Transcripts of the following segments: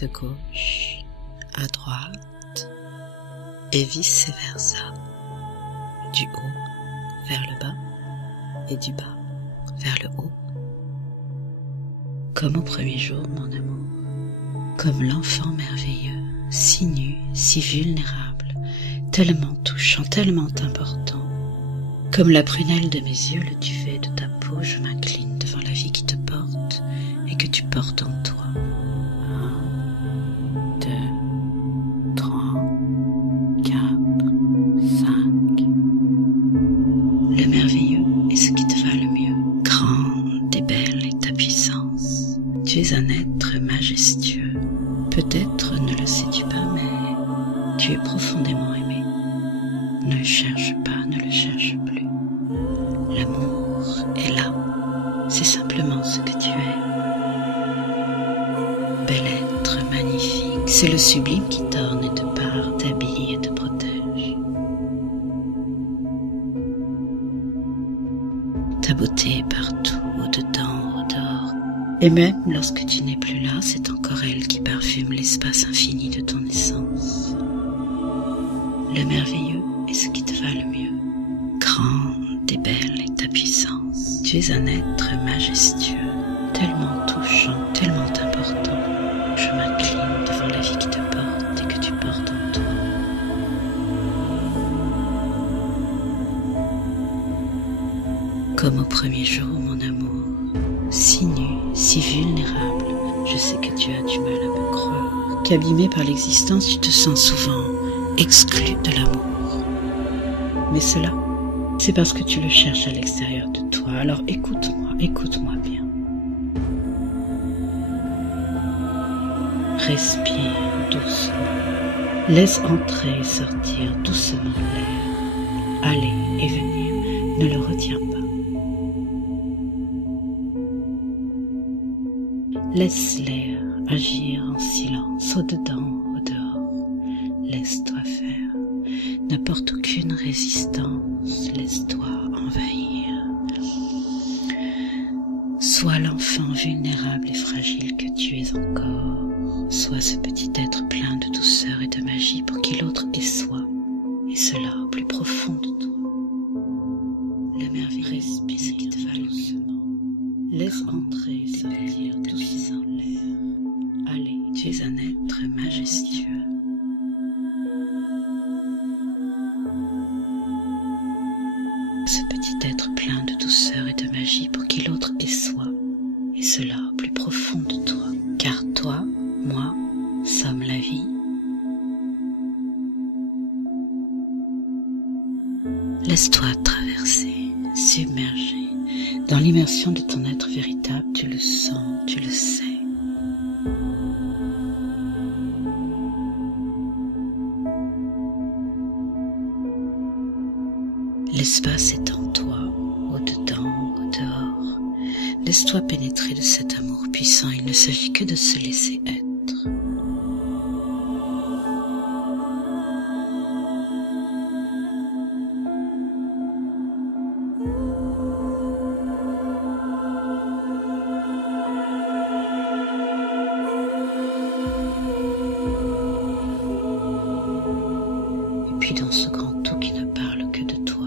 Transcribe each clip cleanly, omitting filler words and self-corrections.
de gauche à droite et vice-versa, du haut vers le bas et du bas vers le haut. Comme au premier jour, mon amour, comme l'enfant merveilleux, si nu, si vulnérable, tellement touchant, tellement important. Comme la prunelle de mes yeux, le duvet de ta peau, je m'incline devant la vie qui te porte et que tu portes en toi. 1, 2, 3, 4, 5. Le merveilleux est ce qui te va le mieux. Grande et belle est ta puissance. Tu es un être majestueux. Peut-être ne le sais-tu pas, mais tu es profondément aimé. Ne le cherche pas, ne le cherche plus. L'amour est là. C'est simplement ce que tu es. Bel être magnifique, c'est le sublime qui t'orne et te parle, t'habille et te protège. Ta beauté est partout, au-dedans, au-dehors. Et même lorsque tu n'es plus là, c'est encore elle qui parfume l'espace infini de ton essence. Le merveilleux est ce qui te va le mieux. Grande et belle est ta puissance. Tu es un être majestueux, tellement touchant, tellement important. Je m'incline devant la vie qui te porte et que tu portes en toi. Comme au premier jour, mon amour, si nu, si vulnérable, je sais que tu as du mal à me croire, qu'abîmé par l'existence, tu te sens souvent exclu de l'amour. Mais cela, c'est parce que tu le cherches à l'extérieur de toi. Alors écoute-moi, écoute-moi bien. Respire doucement. Laisse entrer et sortir doucement l'air. Aller et venir, ne le retiens pas. Laisse l'air agir en silence, au-dedans, au-dehors. Laisse-toi faire. N'apporte aucune résistance, laisse-toi envahir. Sois l'enfant vulnérable et fragile que tu es encore. Sois ce petit être plein de douceur et de magie pour qui l'autre est soi, et cela au plus profond de toi. Le merveilleux respire ce qui te va doucement. Laisse entrer et sortir doucement l'air. Allez, tu es un être majestueux. Ce petit être plein de douceur et de magie pour qui l'autre est soi, et cela au plus profond de toi. Car toi, moi, sommes la vie. Laisse-toi traverser, submerger. Dans l'immersion de ton être véritable, tu le sens, tu le sais. L'espace est en toi, au-dedans, au-dehors. Laisse-toi pénétrer de cet amour puissant, il ne s'agit que de se laisser être. Et puis dans ce grand tout qui ne parle que de toi,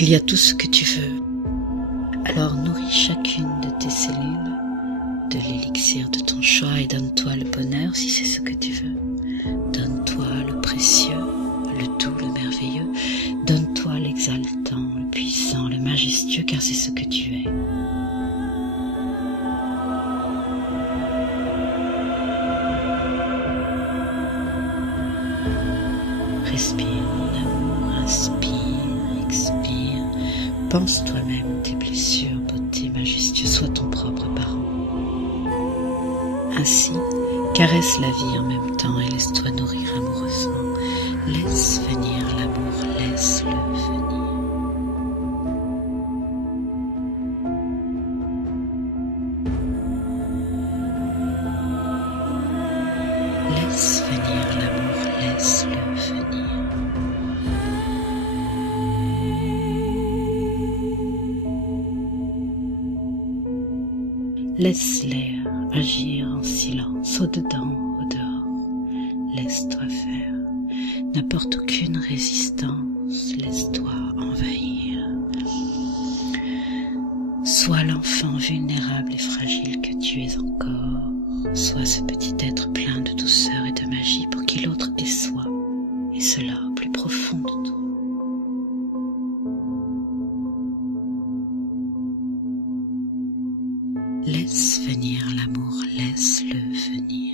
il y a tout ce que tu veux. Alors nourris chacune de tes cellules de l'élixir de ton choix et donne-toi le bonheur si c'est ce que tu veux. Donne-toi le précieux, le doux, le merveilleux. Donne-toi l'exaltant, le puissant, le majestueux, car c'est ce que tu es. Respire, mon amour, inspire, expire. Pense toi-même tes blessures, beauté majestueuse, sois ton propre parent. Ainsi, caresse la vie en même temps et laisse-toi nourrir amoureusement. Laisse venir l'amour, laisse-le venir. Laisse venir l'amour, laisse-le venir. Laisse l'air agir en silence, au-dedans, au-dehors. Laisse-toi faire, n'apporte aucune résistance, laisse-toi envahir. Sois l'enfant vulnérable et fragile que tu es encore, sois ce petit être plein de douceur et de magie pour qui l'autre est soi, et cela au plus profond de toi. Laisse venir l'amour, laisse-le venir.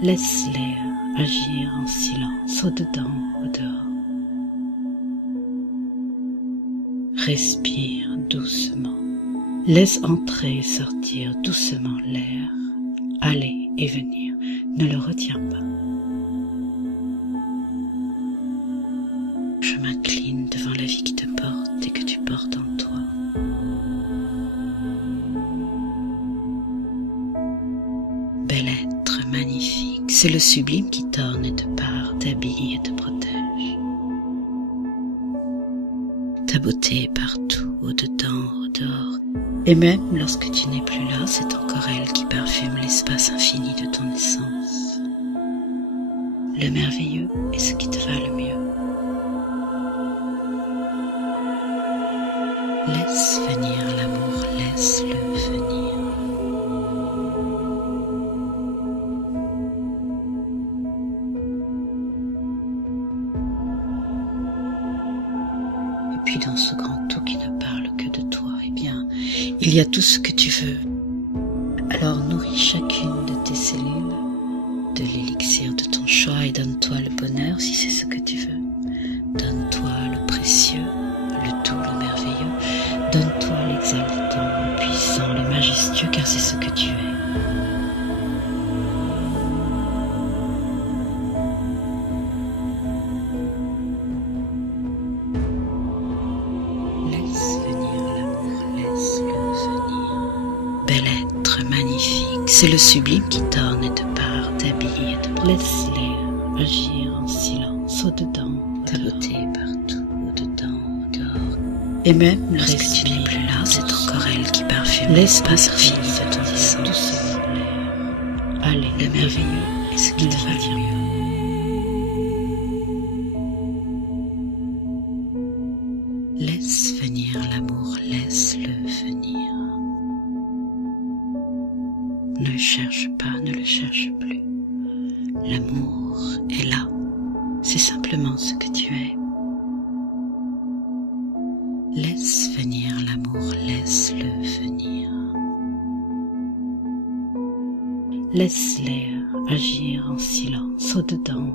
Laisse-les agir en silence, au-dedans, au-dehors. Respire doucement. Laisse entrer et sortir doucement l'air, aller et venir. Ne le retiens pas. Je m'incline devant la vie qui te porte et que tu portes en toi. Bel être magnifique, c'est le sublime qui t'orne et te parle, t'habille et te protège. Ta beauté est partout, au-dedans, au-dehors. Et même lorsque tu n'es plus là, c'est encore elle qui parfume l'espace infini de ton essence. Le merveilleux est ce qui te va le mieux. Laisse venir l'amour, laisse-le venir. Et puis dans ce grand tout qui ne parle que de toi, eh bien, il y a tout ce que tu veux. Alors nourris chacune de tes cellules de l'élixir de ton choix et donne-toi le bonheur si c'est ce que tu veux. Donne-toi le précieux, le doux, le merveilleux. Donne-toi l'exaltant, le puissant, le majestueux, car c'est ce que tu es. Laisse venir l'amour, laisse-le venir. Bel être magnifique, c'est le sublime qui t'orne et te parle, t'habille et te protège. Laisse-les agir en silence, au-dedans. Ta beauté est partout, au-dedans, au-dehors. Et même lorsque tu n'es plus là, c'est encore elle qui parfume l'espace infini de ton essence. Allez, le merveilleux est ce qui te va le mieux. Laisse venir l'amour, laisse-le venir. Ne le cherche pas, ne le cherche plus. L'amour est là, c'est simplement ce que tu es. Laisse venir l'amour, laisse-le venir. Laisse l'air agir en silence, au-dedans,